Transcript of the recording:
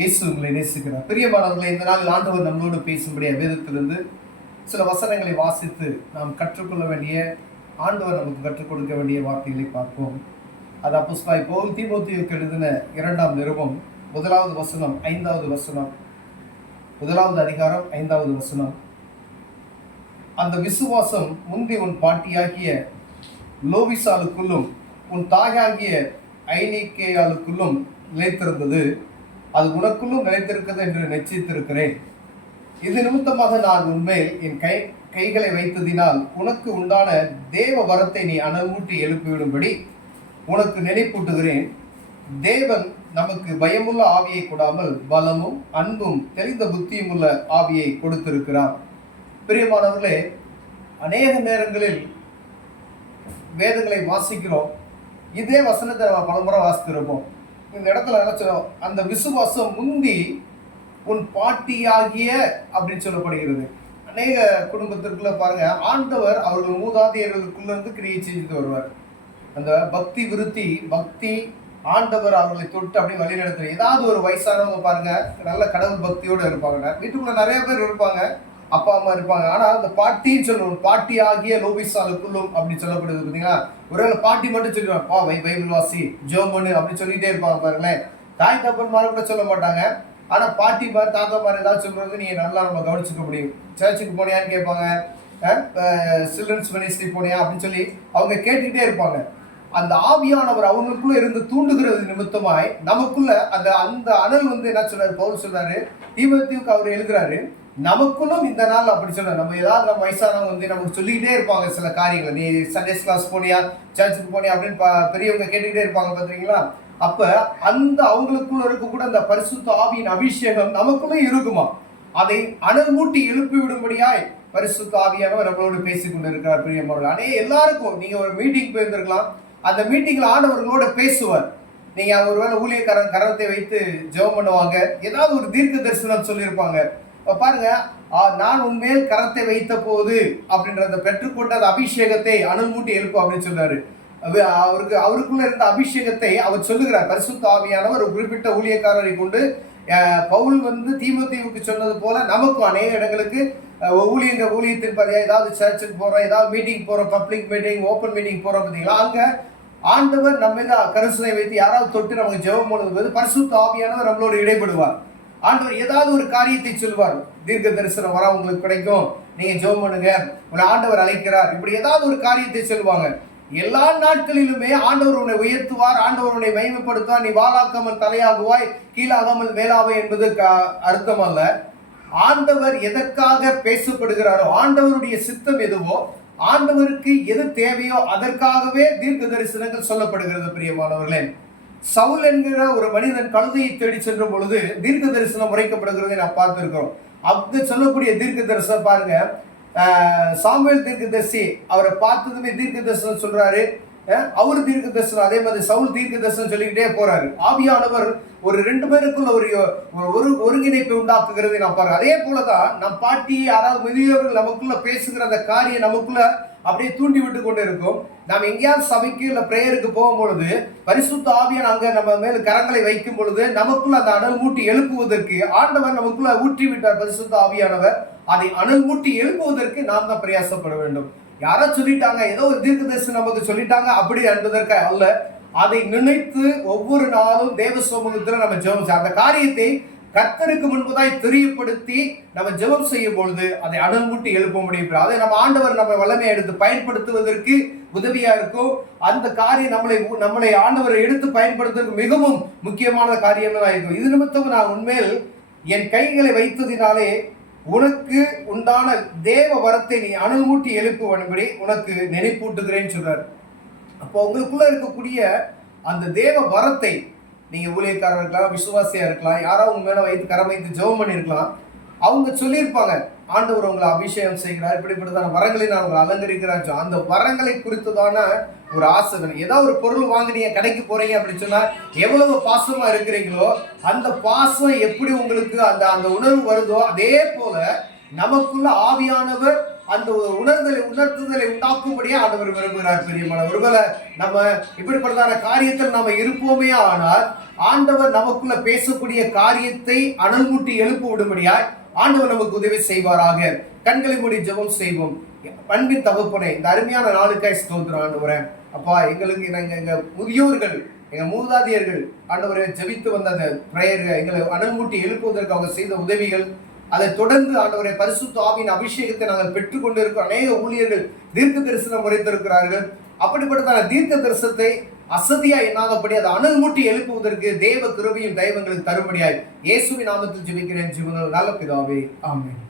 இயேசு உங்களை நேசிக்கிறார். பிரியமானவர்களை, இந்த நாளில் ஆண்டவர் நம்மளோடு பேசும்படியா வேதத்திலிருந்து சில வசனங்களை வாசித்து நாம் கற்றுக்கொள்ள வேண்டிய, ஆண்டவர் நமக்கு கற்றுக் கொடுக்க வேண்டிய வார்த்தைகளை பார்ப்போம். அது அப்போஸ்தலனாகிய பவுல் தீமோத்தேயுவுக்கு எழுதின 2ஆம் நிருபம் 1வது வசனம் 5வது வசனம், 1வது அதிகாரம் 5வது வசனம். அந்த விசுவாசம் முந்தி உன் பாட்டியாகிய லோவிசாலுக்குள்ளும் உன் தாயாகிய ஐனிக்கேயாளுக்குள்ளும் நிலைத்திருந்தது, அது உனக்குள்ளும் நிலைத்திருக்கிறது என்று நிச்சயித்திருக்கிறேன். இது நிமித்தமாக நான் உன்மேல் என் கைகளை வைத்ததினால் உனக்கு உண்டான தேவ வரத்தை நீ அனல்மூட்டி எழுப்பிவிடும்படி உனக்கு நினைப்பூட்டுகிறேன். தேவன் நமக்கு பயமுள்ள ஆவியை கொடாமல் பலமும் அன்பும் தெளிந்த புத்தியும் உள்ள ஆவியை கொடுத்திருக்கிறார். பிரியமானவர்களே, அநேக நேரங்களில் வேதங்களை வாசிக்கிறோம், இதே வசனத்தை நம்ம பலமுறை வாசித்திருப்போம். இந்த இடத்துல நினைச்சோம், அந்த விசுவாசம் முந்தி உன் பாட்டியாகிய அப்படின்னு சொல்லப்படுகிறது. அநேக குடும்பத்திற்குள்ள பாருங்க, ஆண்டவர் அவர்கள் மூதாதையர்களுக்குள்ள இருந்து கிரியை செஞ்சுட்டு வருவார். அந்த பக்தி விருத்தி, பக்தி ஆண்டவர் அவர்களை தொட்டு அப்படியே வழி நடத்துவார். ஏதாவது ஒரு வயசானவங்க பாருங்க, நல்ல கடவுள் பக்தியோடு இருப்பாங்க. வீட்டுக்குள்ள நிறைய பேர் இருப்பாங்க, அப்பா அம்மா இருப்பாங்க. ஆனால் அந்த பாட்டின்னு சொல்லணும், பாட்டி ஆகிய லோபிசாலுக்குள்ளும் அப்படின்னு சொல்லப்படுது. பார்த்தீங்களா, ஒருவேளை பாட்டி மட்டும் சொல்லிடுவாங்க, பா பைபிள் வாசி ஜோமனு அப்படின்னு சொல்லிட்டே இருப்பாங்க பாருங்களேன். தாய் தப்பன்மாரு கூட சொல்ல மாட்டாங்க. ஆனால் பாட்டி மாதிரி தாத்தா மாதிரி ஏதாவது சொல்றது நீங்கள் நல்லா நம்ம கவனிச்சுக்க முடியும். சர்ச்சுக்கு போனியான்னு கேட்பாங்க, சில்ட்ரன்ஸ் மினிஸ்ட்ரி போனியா அப்படின்னு சொல்லி அவங்க கேட்டுக்கிட்டே இருப்பாங்க. அந்த ஆவியானவர் அவங்களுக்குள்ள இருந்து தூண்டுகிறது நிமித்தமாய் நமக்குள்ள அந்த அந்த அனல் என்ன சொல்றாரு, பவுல் சொல்றாரு தீமோத்தேயுவுக்கு அவர் எழுதுறாரு, நமக்குள்ளும் இந்த நாள் அப்படி சொல்ல. நம்ம ஏதாவது நம்ம வயசானவங்க நமக்கு சொல்லிக்கிட்டே இருப்பாங்க சில காரியங்கள். நீ சண்டேஸ் கிளாஸ் போனியா, சர்ச்சுக்கு போனியா அப்படின்னு பெரியவங்க கேட்டுக்கிட்டே இருப்பாங்க பார்த்தீங்களா. அப்ப அந்த அவங்களுக்குள்ள இருக்கக்கூட அந்த பரிசுத்த ஆவியின் அபிஷேகம் நமக்குள்ளே இருக்குமா, அதை அனல் மூட்டி எழுப்பி விடும்படியாய் பரிசுத்த ஆவியானவர் நம்மளோடு பேசிக் கொண்டு இருக்கிறார். பிரியமானவர்களே, எல்லாருக்கும் நீங்க ஒரு மீட்டிங் போயிருந்திருக்கலாம், அந்த மீட்டிங்ல ஆண்டவர்களோட பேசுவார். நீங்க ஒருவேளை ஊழியக்காரன் கரத்தை வைத்து ஜெபம் பண்ணுவாங்க, ஏதாவது ஒரு தீர்க்க தரிசனம் சொல்லியிருப்பாங்க. பாருங்க, நான் உன்மேல் கரத்தை வைத்த போது அப்படின்ற அந்த பெற்றுக்கொண்ட அந்த அபிஷேகத்தை அனல் மூட்டி எழுப்பு அப்படின்னு சொல்றாரு. அவருக்குள்ள இருந்த அபிஷேகத்தை அவர் சொல்லுகிறார். பரிசுத்த ஆவியானவர் ஒரு குறிப்பிட்ட ஊழியக்காரரை கொண்டு பவுல் தீமோத்தேயுவுக்கு சொன்னது போல நமக்கும் அநேக இடங்களுக்கு ஊழியத்தின் பதியா ஏதாவது சர்ச்சுக்கு போறோம், ஏதாவது மீட்டிங் போறோம், பப்ளிக் மீட்டிங், ஓப்பன் மீட்டிங் போறோம் பார்த்தீங்களா, அங்க ஆண்டவர் நம்ம மீது கரிசனை வைத்து யாராவது தொட்டு நமக்கு ஜெபம் பண்ணும்போது பரிசுத்த ஆவியானவர் நம்மளோடு இடைப்படுவார். ஆண்டவர் ஏதாவது ஒரு காரியத்தை சொல்வார். தீர்க்க தரிசனம் வர உங்களுக்கு கிடைக்கும், நீங்க ஜெபம் பண்ணுங்க, உங்களை ஆண்டவர் அழைக்கிறார், இப்படி ஏதாவது ஒரு காரியத்தை சொல்லுவாங்க. எல்லா நாட்களிலுமே ஆண்டவர் உன்னை உயர்த்துவார், ஆண்டவர் உன்னை மகிமைப்படுத்துவார். நீ வாளாக்காமல் தலையாகுவாய், கீழாகாமல் மேலாவாய் என்பது அர்த்தம் அல்ல. ஆண்டவர் எதற்காக பேசப்படுகிறாரோ, ஆண்டவருடைய சித்தம் எதுவோ, ஆண்டவருக்கு எது தேவையோ அதற்காகவே தீர்க்க தரிசனங்கள் சொல்லப்படுகிறது. பிரியமானவர்களே, சவுல் என்கிற ஒரு மனிதன் கழுதையை தேடி சென்ற பொழுது தீர்க்க தரிசனம் உரைக்கப்படுகிறதை நான் பார்த்திருக்கிறோம். அப்படி சொல்லக்கூடிய தீர்க்க தரிசனம் பாருங்க, சாமுவேல் தீர்க்கதரிசி அவரை பார்த்ததுமே தீர்க்க தரிசனம் சொல்றாரு. அவரு தீர்க்க தரிசனம், அதே மாதிரி சவுல் தீர்க்க தரிசனம் சொல்லிக்கிட்டே போறாரு. ஆவியானவர் ஒரு 2 பேருக்குள்ள ஒரு ஒருங்கிணைப்பை உண்டாக்குகிறதை நான் பாருங்க. அதே போலதான் நம் பாட்டி யாராவது முதியவர்கள் நமக்குள்ள பேசுகிற அந்த காரியம் நமக்குள்ள அப்படியே தூண்டி விட்டு கொண்டு இருக்கும். நாம் எங்கேயாவது சபைக்கு இல்லை பிரேயருக்கு போகும் பொழுது பரிசுத்த ஆவியான் அங்க நம்ம மேல கரங்களை வைக்கும் பொழுது நமக்குள்ள அந்த அனல் மூட்டி எழுப்புவதற்கு ஆண்டவர் நமக்குள்ள ஊற்றி விட்டார். பரிசுத்த ஆவியானவர் அதை அனல் மூட்டி எழுப்புவதற்கு நாம் தான் பிரயாசப்பட வேண்டும். யாரோ சொல்லிட்டாங்க, ஏதோ ஒரு தீர்க்க தரிசனம் நமக்கு சொல்லிட்டாங்க அப்படி என்பதற்கு அல்ல, அதை நினைத்து ஒவ்வொரு நாளும் தேவ சமூகத்தில் நம்ம ஜெபம் அந்த காரியத்தை கர்த்தருக்கு முன்பதாய் தெரியப்படுத்தி நம்ம ஜெபம் செய்யும் பொழுது அதை அனல் மூட்டி எழுப்ப முடியும். அதை நம்ம ஆண்டவர் நம்ம வல்லமையை எடுத்து பயன்படுத்துவதற்கு உதவியா இருக்கும். அந்த காரியம் நம்மளை ஆண்டவரை எடுத்து பயன்படுத்துவதற்கு மிகவும் முக்கியமான காரியம் தான் இருக்கும். இது நிமித்தம் நான் உண்மையில் என் கைகளை வைத்ததினாலே உனக்கு உண்டான தேவ வரத்தை நீ அனல் மூட்டி எழுப்புவன்படி உனக்கு நினைப்பூட்டுகிறேன்னு சொல்றாரு. அப்போ உங்களுக்குள்ள இருக்கக்கூடிய அந்த தேவ வரத்தை, நீங்க ஊழியக்காரர் இருக்கலாம், விசுவாசியா இருக்கலாம், யாராவது உங்க மேல வைத்து கரம் வைத்து ஜெபம் பண்ணியிருக்கலாம், அவங்க சொல்லியிருப்பாங்க, ஆண்டவர் உங்களை அபிஷேகம் செய்கிறார், இப்படிப்பட்டதான வரங்களை நான் உங்களை அலங்கரிக்கிறான். அந்த வரங்களை குறித்ததான ஒரு ஆசை. ஏதாவது ஒரு பொருள் வாங்கினீங்க, கடைக்கு போறீங்க அப்படின்னு சொன்னா எவ்வளவு பாசமா இருக்கிறீங்களோ அந்த பாசம் எப்படி உங்களுக்கு அந்த அந்த உணர்வு வருதோ அதே போல நமக்குள்ள ஆவியானவர் அந்த உணர்த்துதலை உண்டாக்கும்படியே ஆண்டவர் விரும்புகிறார் பிரியமான. ஒருவேளை நம்ம இப்படிப்பட்டதான காரியத்தில் நாம இருப்போமே ஆனால் ஆண்டவர் நமக்குள்ள பேசக்கூடிய காரியத்தை அனல் மூட்டி எழுப்ப விடும்படியாய் ஆண்டவர் நமக்கு உதவி செய்வாராக. கண்களை மூடி ஜெபம் செய்வோம். அன்பின் தகப்பனே, இந்த அருமையான நாளுக்காய் ஸ்தோத்திரம் ஆண்டவரே. அப்பா, எங்களுக்கு எங்க முதியோர்கள், எங்க மூதாதையர்கள் ஆண்டவரை ஜெபித்து வந்த அந்த பிரேயர்கள், எங்களை அனல் மூட்டி எழுப்புவதற்கு அவங்க செய்த உதவிகள், அதை தொடர்ந்து ஆண்டவரை பரிசுத்த ஆவியின் அபிஷேகத்தை நாங்கள் பெற்றுக்கொண்டு இருக்கிற அநேக ஊழியர்கள் தீர்க்க தரிசனம் உரைத்திருக்கிறார்கள். அப்படிப்பட்டதான தீர்க்க தரிசனத்தை அசதியா எண்ணாதபடி அதை அனல் மூட்டி எழுப்புவதற்கு தேவ கிருபையும் தெய்வங்களுக்கு தரும்படியாய் இயேசுவின் நாமத்தில் ஜெபிக்கிறேன் ஜீவனில் நல்ல பிதாவே, ஆமென்.